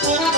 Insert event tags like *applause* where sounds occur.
Thank *laughs* you.